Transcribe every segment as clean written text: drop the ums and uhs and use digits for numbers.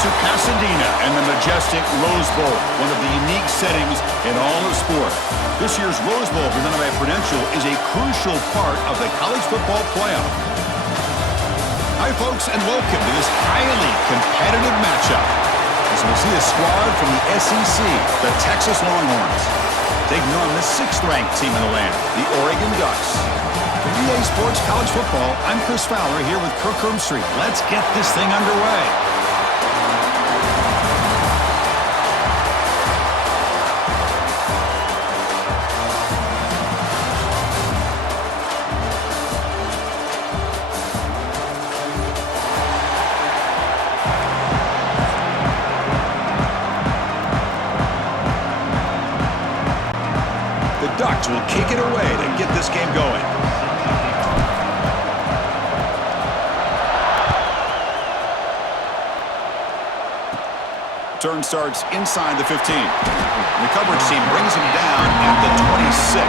to Pasadena and the majestic Rose Bowl, one of the unique settings in all of sport. This year's Rose Bowl, presented by Prudential, is a crucial part of the college football playoff. Hi, folks, and welcome to this highly competitive matchup, as we'll see a squad from the SEC, the Texas Longhorns, taking on the 6th-ranked team in the land, the Oregon Ducks. For EA Sports College Football, I'm Chris Fowler here with Kirk Herbstreit. Let's get this thing underway. The Ducks will kick it away to get this game going. Turn starts inside the 15. The coverage team brings him down at the 26.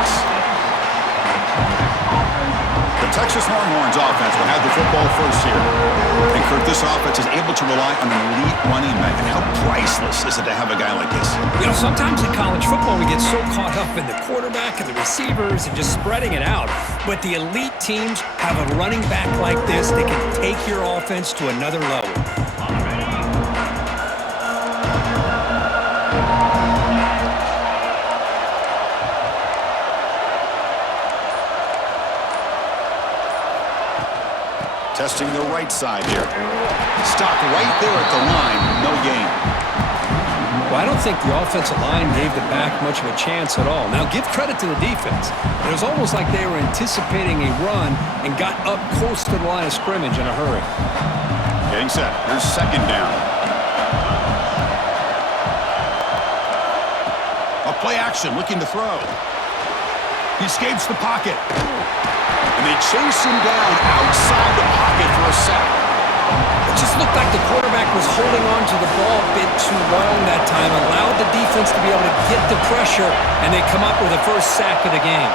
The Texas Longhorns offense will have the football first here. And Kirk, this offense is able to rely on an elite running back. And how priceless is it to have a guy like this? You know, sometimes in college football we get so caught up in the quarterback and the receivers and just spreading it out. But the elite teams have a running back like this that can take your offense to another level. Testing the right side here. Stop right there at the line. No gain. Well, I don't think the offensive line gave the back much of a chance at all. Now, give credit to the defense. It was almost like they were anticipating a run and got up close to the line of scrimmage in a hurry. Getting set. Here's 2nd down. A play action, looking to throw. He escapes the pocket. And they chase him down outside the pocket for a sack. It just looked like the quarterback was holding on to the ball a bit too long that time, allowed the defense to be able to get the pressure, and they come up with the first sack of the game.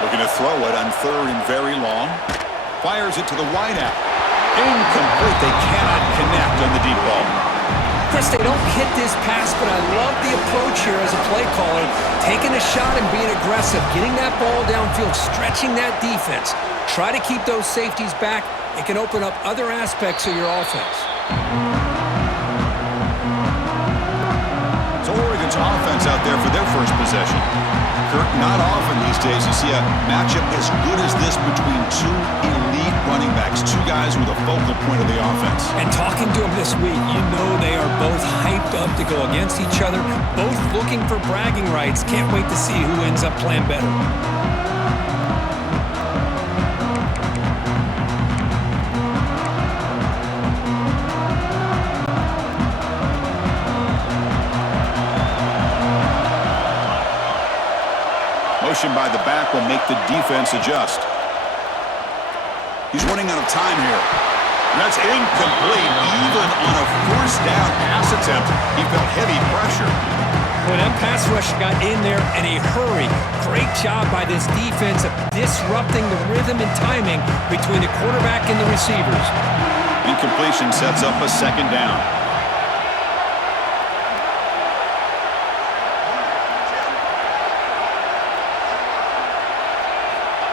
Looking to throw it on 3rd and very long. Fires it to the wideout. Incomplete. They cannot connect on the deep ball. Chris, they don't hit this pass, but I love the approach here as a play caller. Taking a shot and being aggressive, getting that ball downfield, stretching that defense. Try to keep those safeties back. It can open up other aspects of your offense. So Oregon's offense out there for their first possession. Kirk, not often these days you see a matchup as good as this between two elite running backs, two guys with a focal point of the offense. And talking to them this week, you know they are both hyped up to go against each other, both looking for bragging rights. Can't wait to see who ends up playing better. Motion by the back will make the defense adjust. He's running out of time here. And that's incomplete. Even on a 1st down pass attempt, he felt heavy pressure. When that pass rush got in there in a hurry, great job by this defense of disrupting the rhythm and timing between the quarterback and the receivers. Incompletion sets up a 2nd down.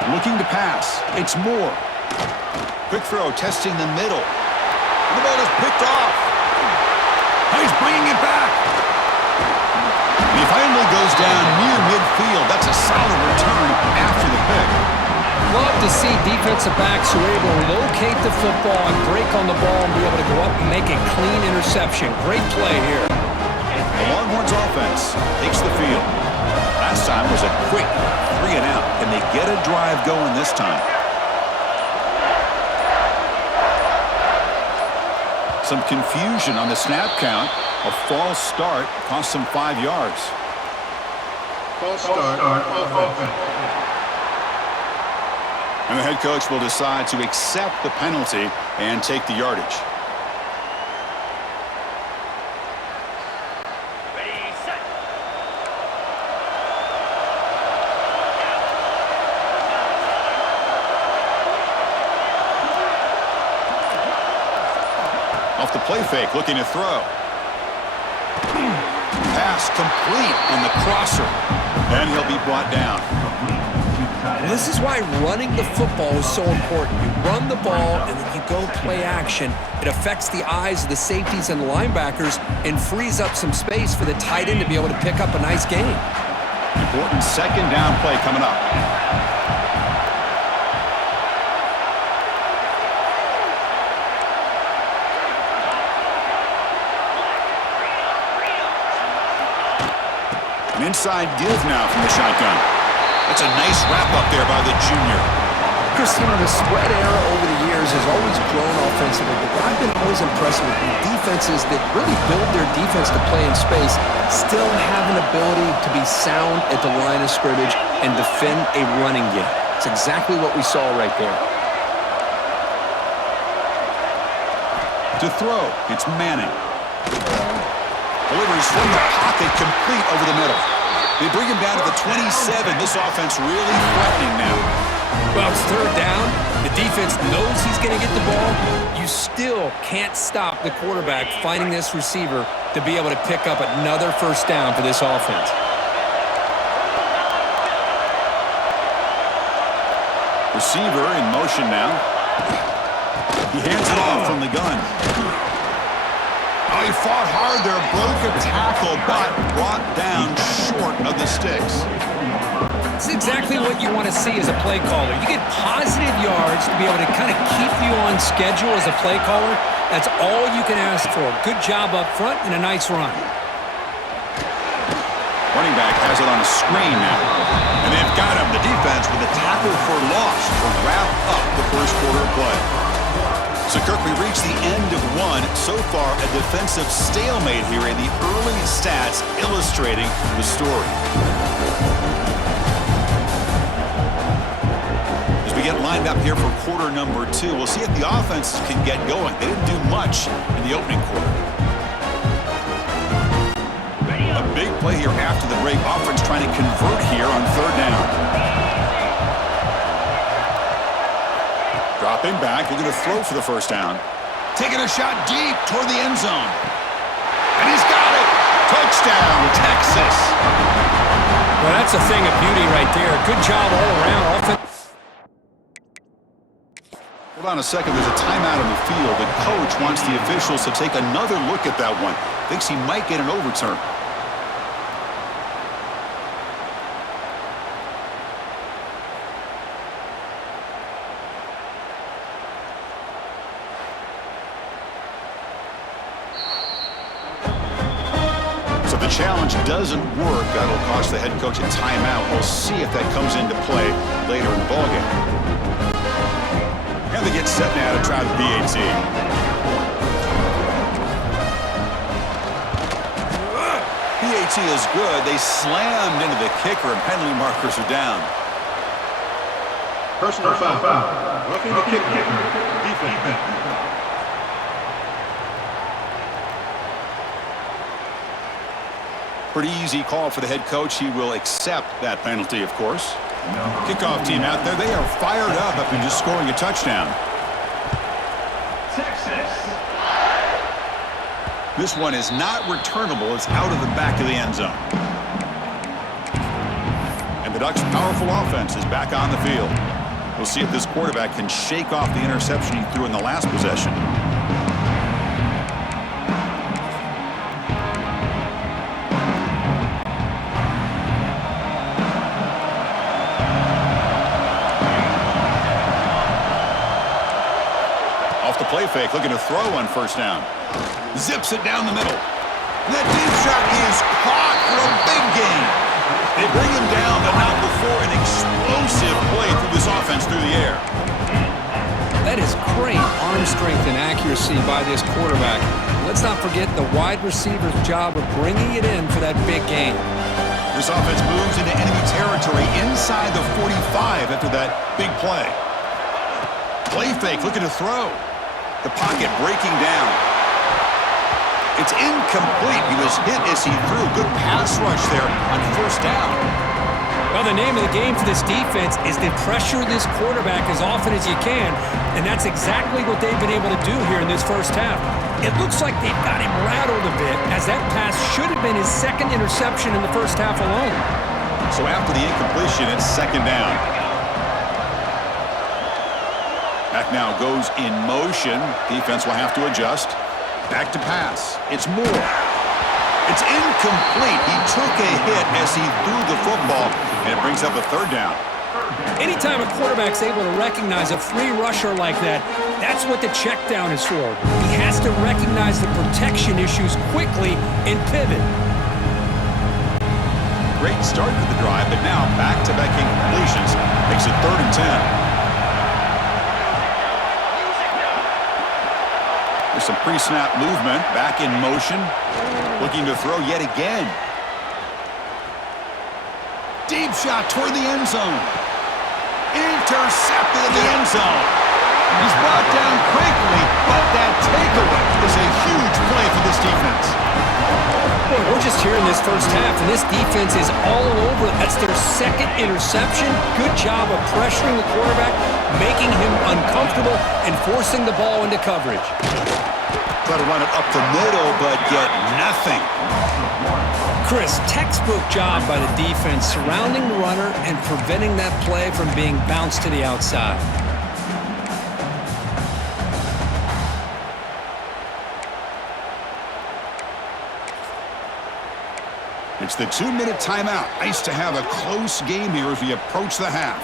Looking to pass. It's Moore. Quick throw, testing the middle. And the ball is picked off. He's bringing it back. And he finally goes down near midfield. That's a solid return after the pick. Love to see defensive backs who are able to locate the football and break on the ball and be able to go up and make a clean interception. Great play here. The Longhorns offense takes the field. Last time was a quick 3 and out. Can they get a drive going this time? Some confusion on the snap count. A false start cost them 5 yards. False start. And the head coach will decide to accept the penalty and take the yardage. play fake, looking to throw. Pass complete on the crosser. And he'll be brought down. This is why running the football is so important. You run the ball, and then you go play action. It affects the eyes of the safeties and the linebackers and frees up some space for the tight end to be able to pick up a nice gain. Important second down play coming up. An inside give now from the shotgun. That's a nice wrap up there by the junior. Chris, the spread era over the years has always grown offensively, but what I've been always impressed with defenses that really build their defense to play in space still have an ability to be sound at the line of scrimmage and defend a running game. It's exactly what we saw right there. To throw, it's Manning. Delivers from the pocket, complete over the middle. They bring him down to the 27. This offense really threatening now. Well, it's third down. The defense knows he's going to get the ball. You still can't stop the quarterback finding this receiver to be able to pick up another first down for this offense. Receiver in motion now. He hands it off from the gun. Oh, he fought hard there, broke a tackle, but brought down short of the sticks. It's exactly what you want to see as a play caller. You get positive yards to be able to kind of keep you on schedule as a play caller. That's all you can ask for. Good job up front and a nice run. Running back has it on a screen now. And they've got him, the defense, with a tackle for loss to wrap up the first quarter of play. So, Kirk, we reached the end of one. So far, a defensive stalemate here, and the early stats illustrating the story. As we get lined up here for quarter number 2, we'll see if the offense can get going. They didn't do much in the opening quarter. A big play here after the break. Offense trying to convert here on third down. Dropping back, looking to throw for the first down. Taking a shot deep toward the end zone. And he's got it! Touchdown, Texas! Well, that's a thing of beauty right there. Good job all around. Hold on a second, there's a timeout on the field. The coach wants the officials to take another look at that one. Thinks he might get an overturn. The challenge doesn't work. That'll cost the head coach a timeout. We'll see if that comes into play later in the ballgame. And they get set now to try the PAT. PAT is good. They slammed into the kicker, and penalty markers are down. Personal foul. Roughing the kicker. Defense. Pretty easy call for the head coach. He will accept that penalty, of course. Kickoff team out there. They are fired up after just scoring a touchdown. Texas. This one is not returnable. It's out of the back of the end zone. And the Ducks' powerful offense is back on the field. We'll see if this quarterback can shake off the interception he threw in the last possession. Play fake, looking to throw on first down. Zips it down the middle. And that deep shot is caught for a big gain. They bring him down, but not before an explosive play through this offense through the air. That is great arm strength and accuracy by this quarterback. Let's not forget the wide receiver's job of bringing it in for that big gain. This offense moves into enemy territory inside the 45 after that big play. Play fake, looking to throw. The pocket breaking down. It's incomplete. He was hit as he threw. Good pass rush there on first down. Well, the name of the game for this defense is to pressure this quarterback as often as you can, and that's exactly what they've been able to do here in this first half. It looks like they've got him rattled a bit, as that pass should have been his second interception in the first half alone. So after the incompletion, it's second down. Back now goes in motion. Defense will have to adjust. Back to pass. It's Moore. It's incomplete. He took a hit as he threw the football, and it brings up a third down. Anytime a quarterback's able to recognize a free rusher like that, that's what the check down is for. He has to recognize the protection issues quickly and pivot. Great start to the drive, but now back-to-back incompletions makes it 3rd and 10. There's some pre-snap movement, back in motion, looking to throw yet again. Deep shot toward the end zone. Intercepted in the end zone. He's brought down quickly, but that takeaway is a huge play for this defense. Boy, we're just here in this first half, and this defense is all over. That's their second interception. Good job of pressuring the quarterback, making him uncomfortable, and forcing the ball into coverage. Try to run it up the middle, but get nothing. Chris, textbook job by the defense surrounding the runner and preventing that play from being bounced to the outside. It's the 2-minute timeout. Nice to have a close game here as we approach the half.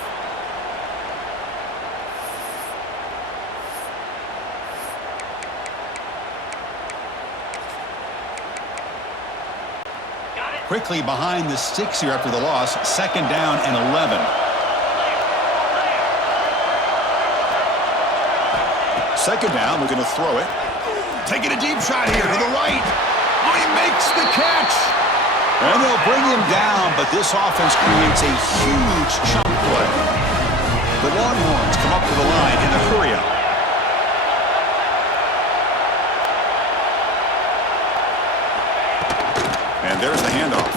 Quickly behind the sticks here after the loss. 2nd down and 11. Second down, we're going to throw it. Taking a deep shot here to the right. Oh, he makes the catch. And they'll bring him down, but this offense creates a huge chunk play. The Longhorns come up to the line in a hurry-up. And there's the handoff.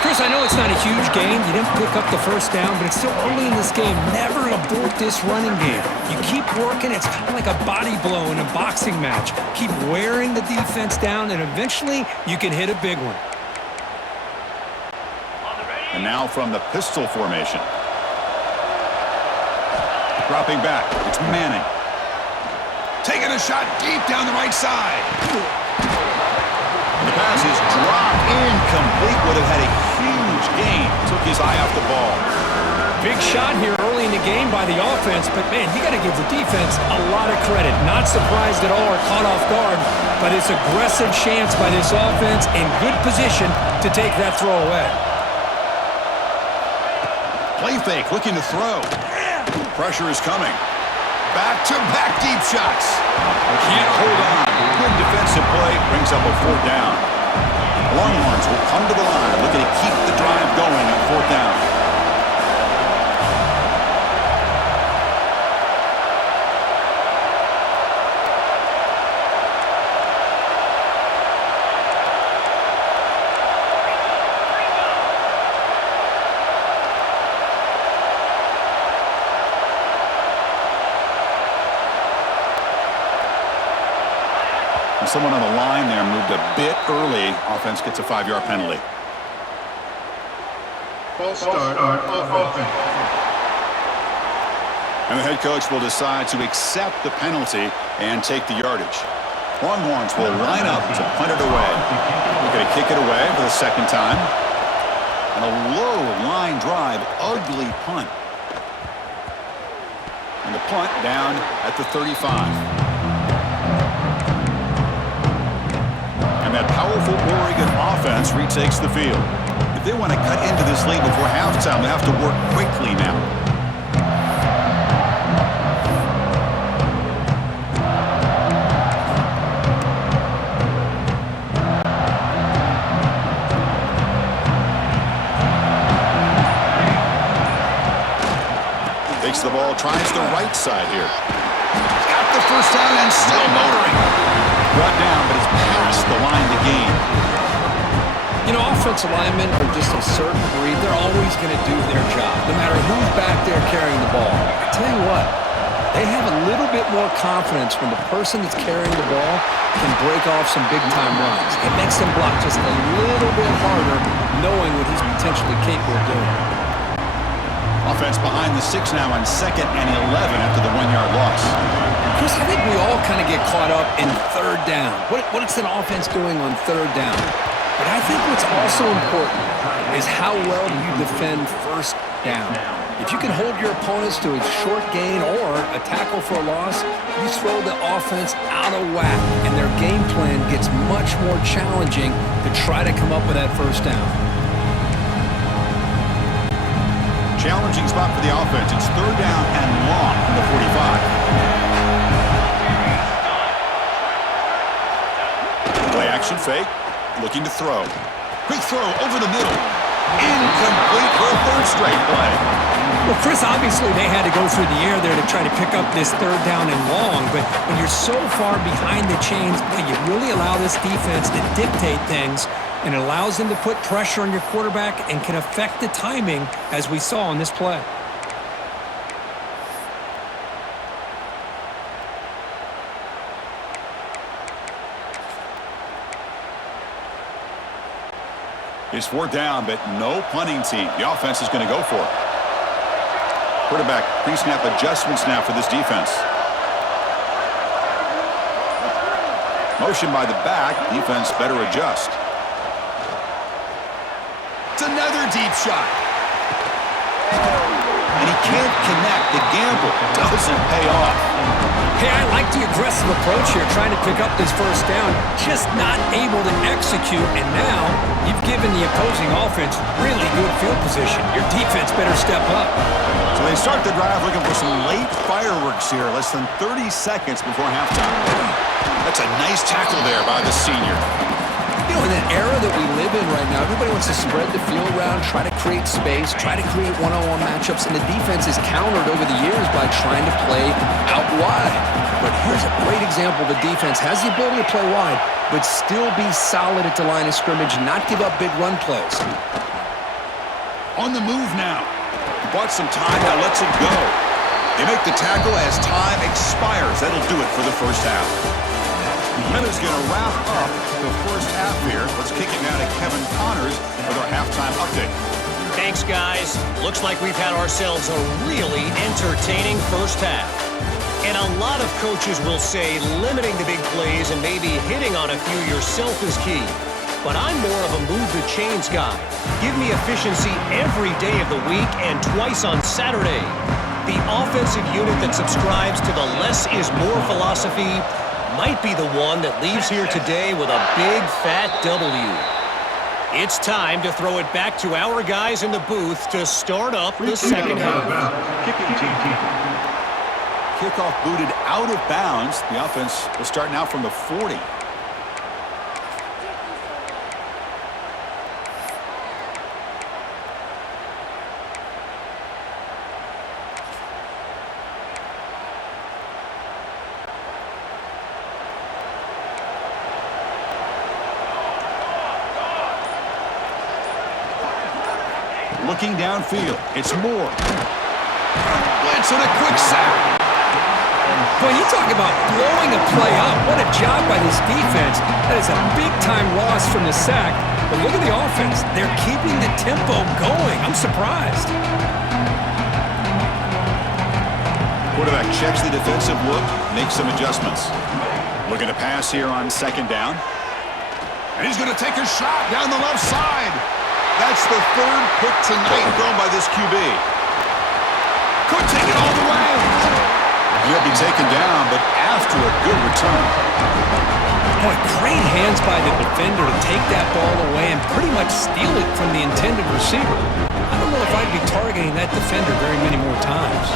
Chris, I know it's not a huge gain. You didn't pick up the first down, but it's still early in this game. Never abort this running game. You keep working. It's kind of like a body blow in a boxing match. Keep wearing the defense down, and eventually you can hit a big one. And now from the pistol formation. Dropping back. It's Manning. Taking a shot deep down the right side. The pass is dropped incomplete. Would have had a huge gain. Took his eye off the ball. Big shot here early in the game by the offense, but man, you got to give the defense a lot of credit. Not surprised at all or caught off guard, but it's aggressive chance by this offense in good position to take that throw away. Play fake, looking to throw. Pressure is coming. Back-to-back deep shots. Can't hold on. Good defensive play. Brings up a 4th down. Longhorns will come to the line, looking to keep the drive going on 4th down. Someone on the line there moved a bit early. Offense gets a 5-yard penalty. False start on offense. And the head coach will decide to accept the penalty and take the yardage. Longhorns will line up to punt it away. They're going to kick it away for the 2nd time. And a low line drive, ugly punt. And the punt down at the 35. And that powerful Oregon offense retakes the field. If they want to cut into this lead before halftime, they have to work quickly now. Takes the ball, tries the right side here. Got the first down and still motoring. Brought down, but it's past the line to gain. You know, offensive linemen are just a certain breed. They're always going to do their job, no matter who's back there carrying the ball. I tell you what, They have a little bit more confidence when the person that's carrying the ball can break off some big-time runs. It makes them block just a little bit harder, knowing what he's potentially capable of doing. Offense behind the 6 now on 2nd and 11 after the 1-yard loss. Chris, I think we all kind of get caught up in third down. What's an offense doing on third down? But I think what's also important is how well do you defend first down. If you can hold your opponents to a short gain or a tackle for a loss, you throw the offense out of whack, and their game plan gets much more challenging to try to come up with that first down. Challenging spot for the offense. It's 3rd down and long from the 45. Play action fake. Looking to throw. Quick throw over the middle. Incomplete for a 3rd straight play. Well, Chris, obviously they had to go through the air there to try to pick up this 3rd down and long, but when you're so far behind the chains, you really allow this defense to dictate things, and it allows them to put pressure on your quarterback and can affect the timing, as we saw on this play. It's 4th down, but no punting team. The offense is going to go for it. Quarterback pre-snap adjustments now for this defense. Motion by the back. Defense better adjust. It's another deep shot. And he can't connect. The gamble doesn't pay off. Hey, I like the aggressive approach here, trying to pick up this first down, just not able to execute, and now you've given the opposing offense really good field position. Your defense better step up. So they start the drive looking for some late fireworks here, less than 30 seconds before halftime. That's a nice tackle there by the senior. You know, in that era that we live in right now, everybody wants to spread the field around, try to create space, try to create one-on-one matchups, and the defense is countered over the years by trying to play out wide. But here's a great example. The defense has the ability to play wide, but still be solid at the line of scrimmage, not give up big run plays. On the move now. Bought some time, now lets it go. They make the tackle as time expires. That'll do it for the first half. Minna's going to wrap up the first half here. Let's kick it now to Kevin Connors with our halftime update. Thanks, guys. Looks like we've had ourselves a really entertaining first half. And a lot of coaches will say limiting the big plays and maybe hitting on a few yourself is key. But I'm more of a move the chains guy. Give me efficiency every day of the week and twice on Saturday. The offensive unit that subscribes to the less is more philosophy might be the one that leaves here today with a big fat W. It's time to throw it back to our guys in the booth to start up the second half. Kickoff booted out of bounds. The offense will start now from the 40. Looking downfield, it's Moore. Blitz and a quick sack. Boy, you talk about blowing a play up. What a job by this defense. That is a big-time loss from the sack. But look at the offense. They're keeping the tempo going. I'm surprised. Quarterback checks the defensive look, makes some adjustments. Looking to pass here on 2nd down. And he's going to take a shot down the left side. That's the 3rd pick tonight thrown by this QB. Could take it all the way. He'll be taken down, but after a good return. Boy, great hands by the defender to take that ball away and pretty much steal it from the intended receiver. I don't know if I'd be targeting that defender very many more times.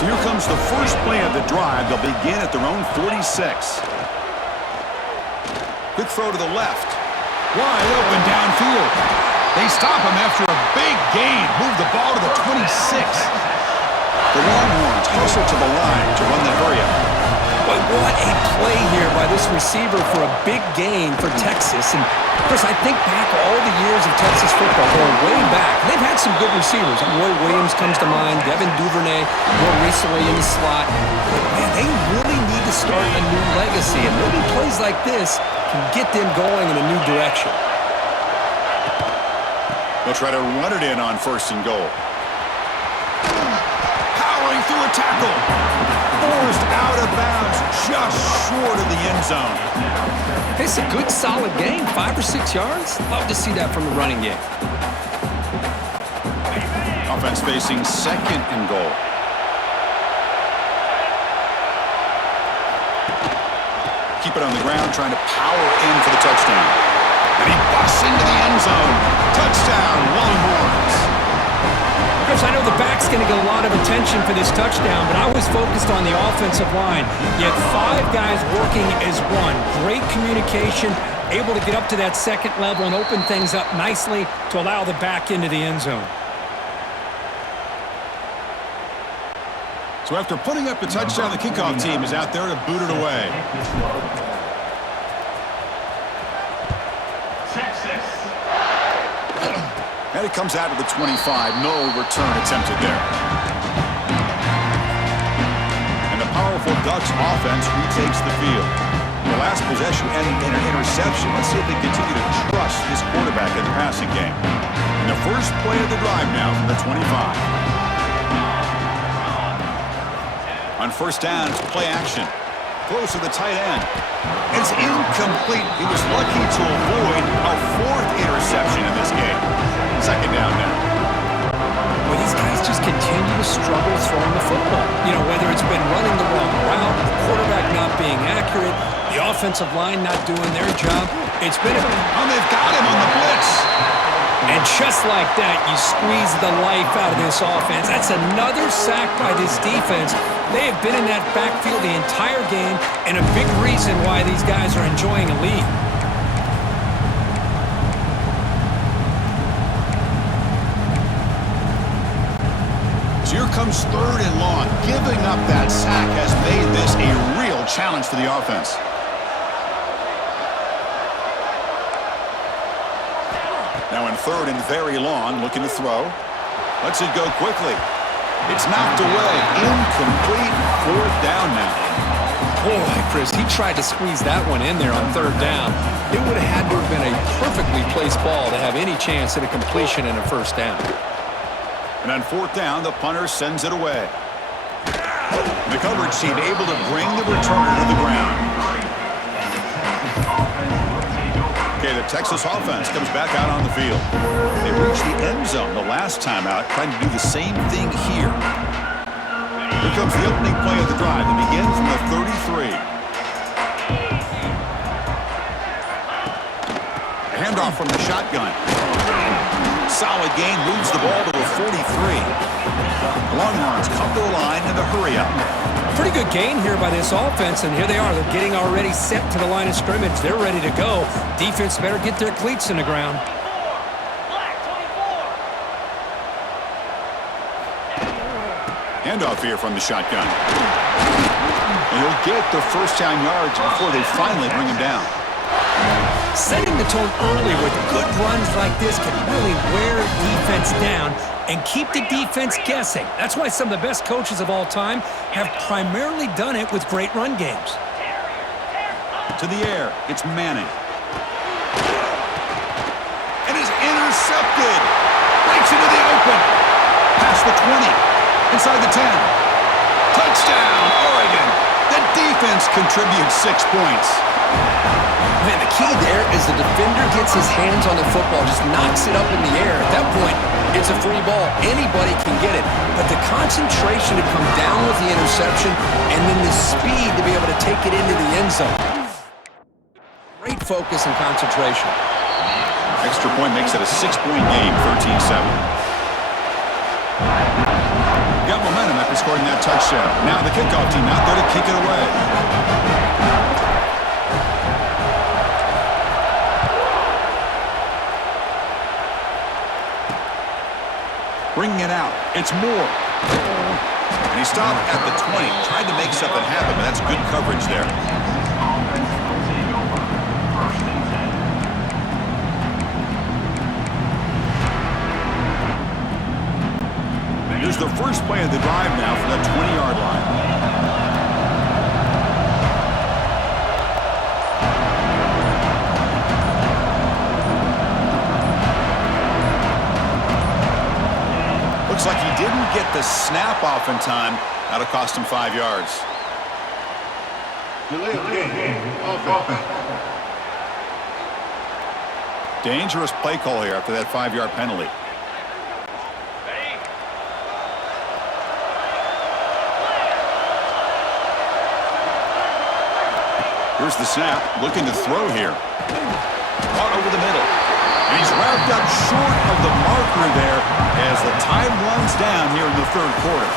So here comes the first play of the drive. They'll begin at their own 46. Quick throw to the left. Wide open downfield. They stop him after a big gain. Move the ball to the 26. The Longhorns hustle to the line to run the hurry-up. Boy, what a play here by this receiver for a big gain for Texas. And, Chris, I think back all the years of Texas football, going way back, they've had some good receivers. Roy Williams comes to mind, Devin Duvernay more recently in the slot. But, man, they really need to start a new legacy, and maybe plays like this can get them going in a new direction. They'll try to run it in on 1st and goal. Powering through a tackle. Forced out of bounds, just short of the end zone. It's a good, solid game, 5 or 6 yards. Love to see that from the running game. Offense facing 2nd and goal. Keep it on the ground, trying to power in for the touchdown. And he busts into the end zone. Touchdown, Longhorns. Chris, I know the back's going to get a lot of attention for this touchdown, but I was focused on the offensive line. You had 5 guys working as one. Great communication, able to get up to that 2nd level and open things up nicely to allow the back into the end zone. So after putting up the touchdown, the kickoff team is out there to boot it away. And it comes out of the 25. No return attempted there. And the powerful Ducks offense retakes the field. The last possession ending in an interception. Let's see if they continue to trust this quarterback in the passing game. And the first play of the drive now from the 25. On 1st down, it's play action. Close to the tight end. It's incomplete. He was lucky to avoid a 4th interception in this game. 2nd down now. Well, these guys just continue to struggle throwing the football. You know, whether it's been running the wrong route, the quarterback not being accurate, the offensive line not doing their job. It's been they've got him on the blitz. And just like that, you squeeze the life out of this offense. That's another sack by this defense. They have been in that backfield the entire game, and a big reason why these guys are enjoying a lead. So here comes 3rd and long. Giving up that sack has made this a real challenge for the offense. Now in 3rd and very long, looking to throw. Lets it go quickly. It's knocked away. Incomplete. 4th down now. Boy, Chris, he tried to squeeze that one in there on 3rd down. It would have had to have been a perfectly placed ball to have any chance at a completion and a 1st down. And on 4th down, the punter sends it away. The coverage team able to bring the returner to the ground. Okay, the Texas offense comes back out on the field. They reached the end zone the last time out, trying to do the same thing here. Here comes the opening play of the drive. They begin from the 33. A handoff from the shotgun. Solid gain, moves the ball to the 43. Longhorns come to the line in the hurry-up. Pretty good gain here by this offense, and here they are. They're getting already set to the line of scrimmage. They're ready to go. Defense better get their cleats in the ground. Handoff here from the shotgun. And he'll get the 1st down yards before they finally bring him down. Setting the tone early with good runs like this can really wear defense down and keep the defense guessing. That's why some of the best coaches of all time have primarily done it with great run games. To the air, it's Manning. And is intercepted. Breaks into the open. Past the 20. Inside the 10. Touchdown, Oregon. The defense contributes 6 points. Man, the key there is the defender gets his hands on the football, just knocks it up in the air. At that point, it's a free ball. Anybody can get it. But the concentration to come down with the interception and then the speed to be able to take it into the end zone. Great focus and concentration. Extra point makes it a 6-point game, 13-7. Got momentum after scoring that touchdown. Now the kickoff team out there to kick it away. Bringing it out. It's Moore. And he stopped at the 20. Tried to make something happen, but that's good coverage there. the first play of the drive now from the 20-yard line. Looks like he didn't get the snap off in time. That'll cost him 5 yards. Delay of game. Offense. Dangerous play call here after that 5-yard penalty. Here's the snap, looking to throw here. Caught over the middle. And he's wrapped up short of the marker there as the time runs down here in the third quarter.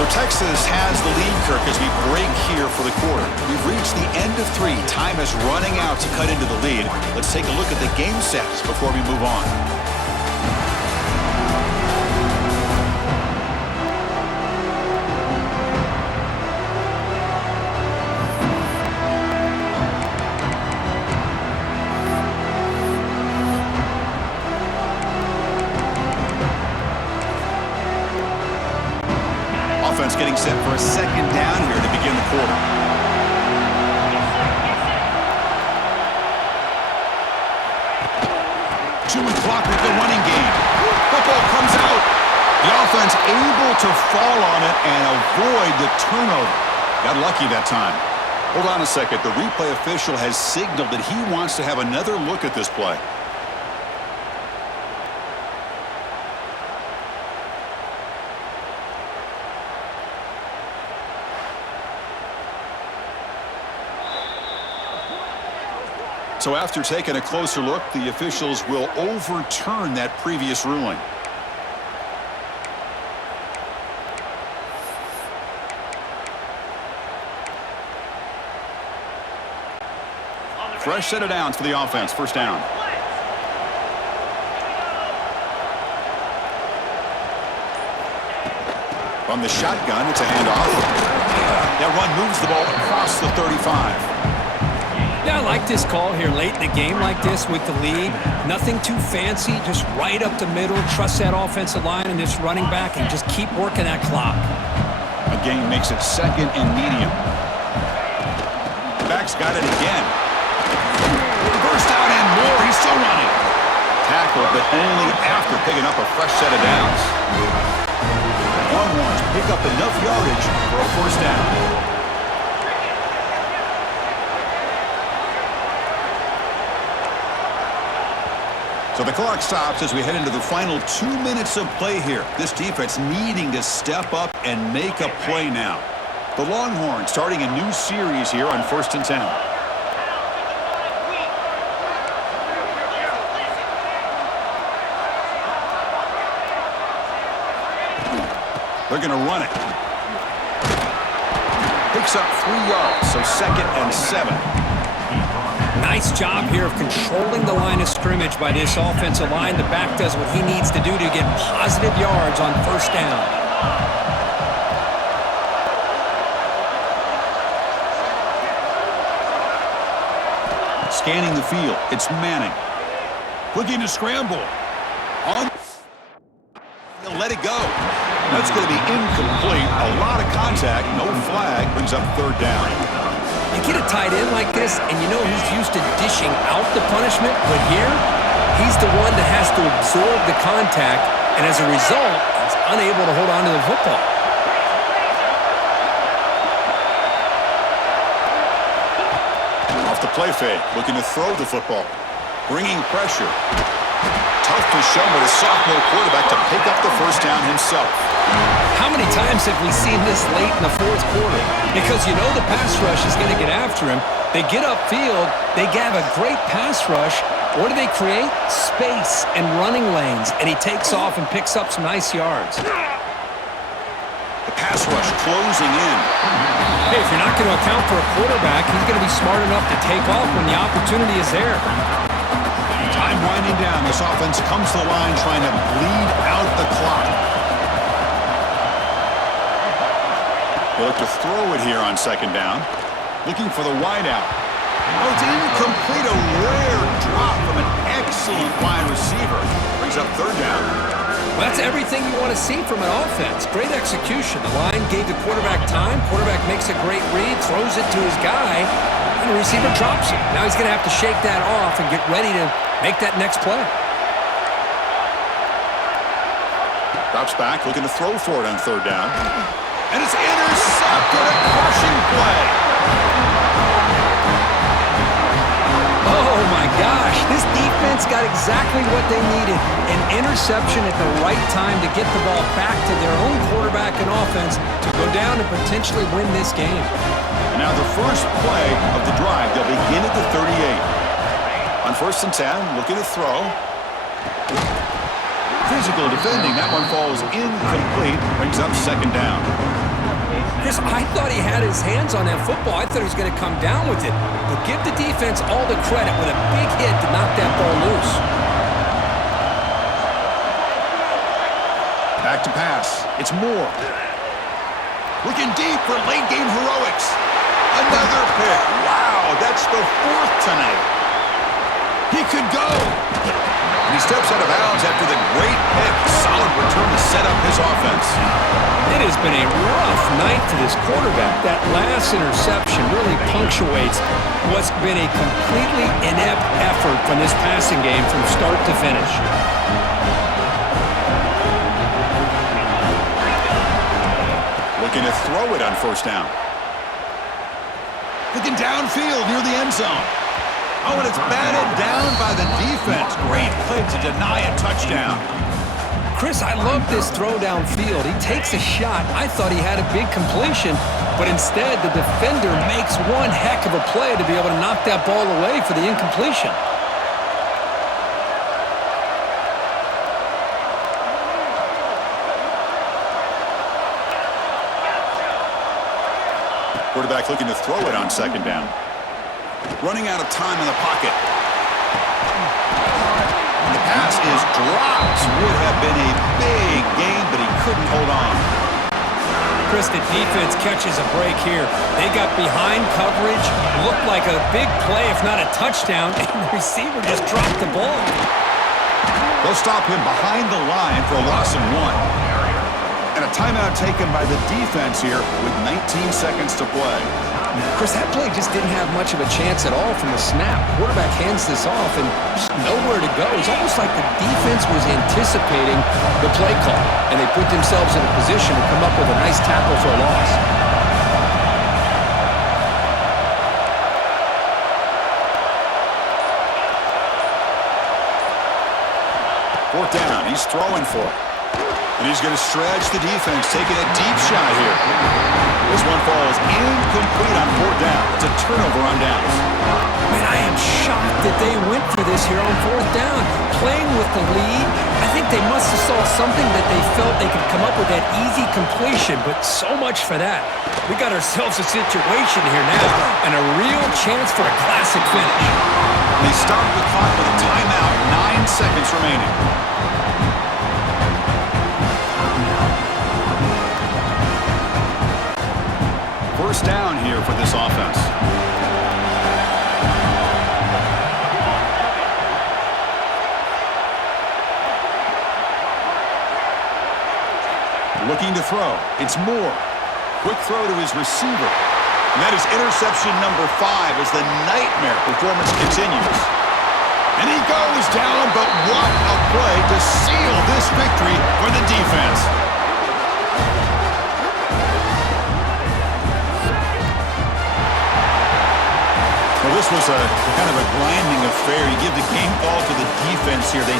So Texas has the lead, Kirk, as we break here for the quarter. We've reached the end of 3. Time is running out to cut into the lead. Let's take a look at the game sets before we move on. Offense getting set for a second down here to begin the quarter. Chewing clock with the running game. Football comes out. The offense able to fall on it and avoid the turnover. Got lucky that time. Hold on a second. The replay official has signaled that he wants to have another look at this play. So after taking a closer look, the officials will overturn that previous ruling. Fresh set of downs for the offense. First down. From the shotgun, it's a handoff. That run moves the ball across the 35. Yeah, I like this call here late in the game like this with the lead. Nothing too fancy, just right up the middle. Trust that offensive line and this running back and just keep working that clock. A gain makes it second and medium. Back's got it again. First down and more. He's still running. Tackle, but only after picking up a fresh set of downs. Longhorns pick up enough yardage for a first down. So the clock stops as we head into the final 2 minutes of play here. This defense needing to step up and make a play now. The Longhorns starting a new series here on 1st and 10. They're going to run it. Picks up 3 yards, so 2nd and 7. Nice job here of controlling the line of scrimmage by this offensive line. The back does what he needs to do to get positive yards on first down. Scanning the field, it's Manning. Looking to scramble. He'll let it go. That's going to be incomplete. A lot of contact, no flag, brings up 3rd down. You get a tight end like this, and you know he's used to dishing out the punishment, but here, he's the one that has to absorb the contact, and as a result, he's unable to hold on to the football. Off the play fake, looking to throw the football. Bringing pressure. Tough to show with a sophomore quarterback to pick up the first down himself. How many times have we seen this late in the 4th quarter? Because you know the pass rush is going to get after him. They get upfield, they have a great pass rush. What do they create? Space and running lanes, and he takes off and picks up some nice yards. The pass rush closing in. Hey, if you're not going to account for a quarterback, he's going to be smart enough to take off when the opportunity is there. Time winding down. This offense comes to the line trying to bleed out the clock. They look to throw it here on 2nd down. Looking for the wideout. Oh, it's incomplete. A rare drop from an excellent wide receiver. Brings up 3rd down. That's everything you want to see from an offense. Great execution. The line gave the quarterback time. Quarterback makes a great read, throws it to his guy, and the receiver drops it. Now he's going to have to shake that off and get ready to make that next play. Drops back, looking to throw for it on third down. And it's intercepted, a crushing play. Oh, my gosh. This defense got exactly what they needed. An interception at the right time to get the ball back to their own quarterback and offense to go down and potentially win this game. And now the first play of the drive. They'll begin at the 38. On 1st and 10, looking to throw. Physical defending. That one falls incomplete. Brings up 2nd down. Chris, I thought he had his hands on that football. I thought he was going to come down with it. But give the defense all the credit with a big hit to knock that ball loose. Back to pass. It's Moore. Looking deep for late game heroics. Another pick. Wow, that's the 4th tonight. He could go. And he steps out of bounds after the great pick. Solid return to set up his offense. It has been a rough night for this quarterback. That last interception really punctuates what's been a completely inept effort from this passing game from start to finish. Looking to throw it on 1st down. Looking downfield near the end zone. Oh, and it's batted down by the defense. Great play to deny a touchdown. Chris, I love this throw downfield. He takes a shot. I thought he had a big completion, but instead the defender makes one heck of a play to be able to knock that ball away for the incompletion. Quarterback looking to throw it on 2nd down. Running out of time in the pocket. The pass is dropped. Would have been a big gain, but he couldn't hold on. Chris, the defense catches a break here. They got behind coverage, looked like a big play, if not a touchdown, and the receiver just dropped the ball. They'll stop him behind the line for a loss of 1. And a timeout taken by the defense here with 19 seconds to play. Chris, that play just didn't have much of a chance at all from the snap. Quarterback hands this off and just nowhere to go. It's almost like the defense was anticipating the play call, and they put themselves in a position to come up with a nice tackle for a loss. 4th down. He's throwing for it. And he's going to stretch the defense, taking a deep shot here. This one falls incomplete on 4th down. It's a turnover on downs. Man, I am shocked that they went for this here on 4th down. Playing with the lead, I think they must have saw something that they felt they could come up with that easy completion, but so much for that. We got ourselves a situation here now, and a real chance for a classic finish. They start the clock with a timeout, 9 seconds remaining. First down here for this offense. Looking to throw. It's Moore. Quick throw to his receiver. And that is interception number 5 as the nightmare performance continues. And he goes down, but what a play to seal this victory for the defense. Well, this was a kind of a grinding affair. You give the game ball to the defense here. They